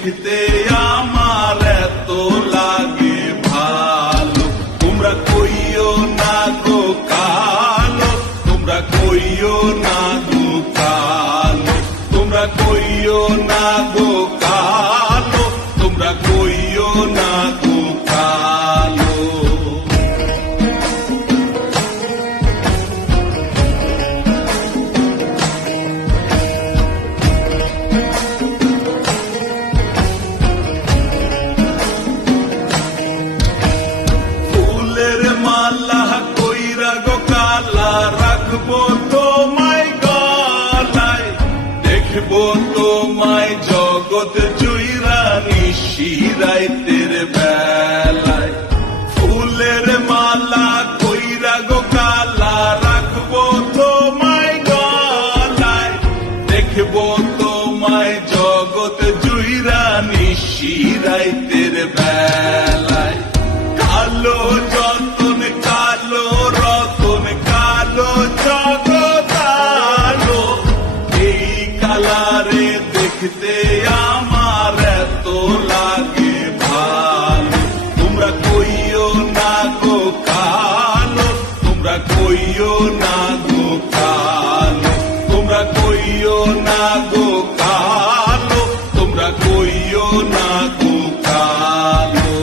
দেখতে আমার এত লাগে ভালো। তোমরা কইও না গো কালো, তোমরা কইও না গো কালো, তোমরা কইও না গো কালো, তোমরা কইও না গো কালো। ফুলের মালা কইরা গো কালা রাখবো তোমায় গলায়, দেখবো তোমায় জগৎ জুইরা নিশিরাইতের বেলায়। ফুলের মালা কইরা গো কালা রাখবো তোমায় গলায়, দেখবো তোমায় জগৎ জুইরা নিশিরাইতের বেলায়। কালো যতন কালো রতন কালো জগৎ আলো, এই কালারে দেখতে আমার এত লাগে ভালো। তোমরা কইও না গো কালো, তোমরা কইও না গো কালো, তোমরা কইও না গো কালো, তোমরা কইও না গো কালো।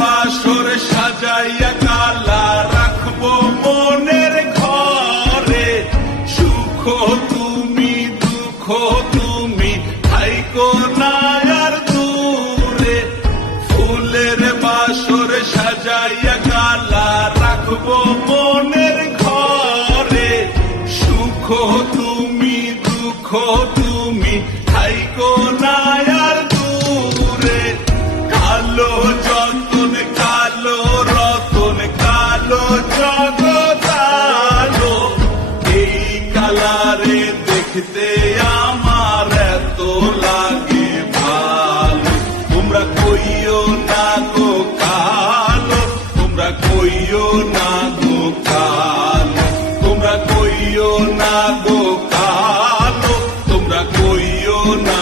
বাসর সাজাইয়া কালা রাখবো মনের ঘরে, সুখ তুমি দুঃখ তুমি থাইকো না আর দূরে। ফুলের বাসর সাজাইয়া কালা রাখবো মনের ঘরে, সুখ তুমি দুঃখ তুমি থাইকো না আর দূরে। কালো যতন কালো রতন কালো জগৎ আলো, এই কালারে দেখতে আমার এত লাগে ভালো। তোমরা কইও না গো কালো, তোমরা কইও না গো কালো, তোমরা কইও না গো কালো, তোমরা কইও না।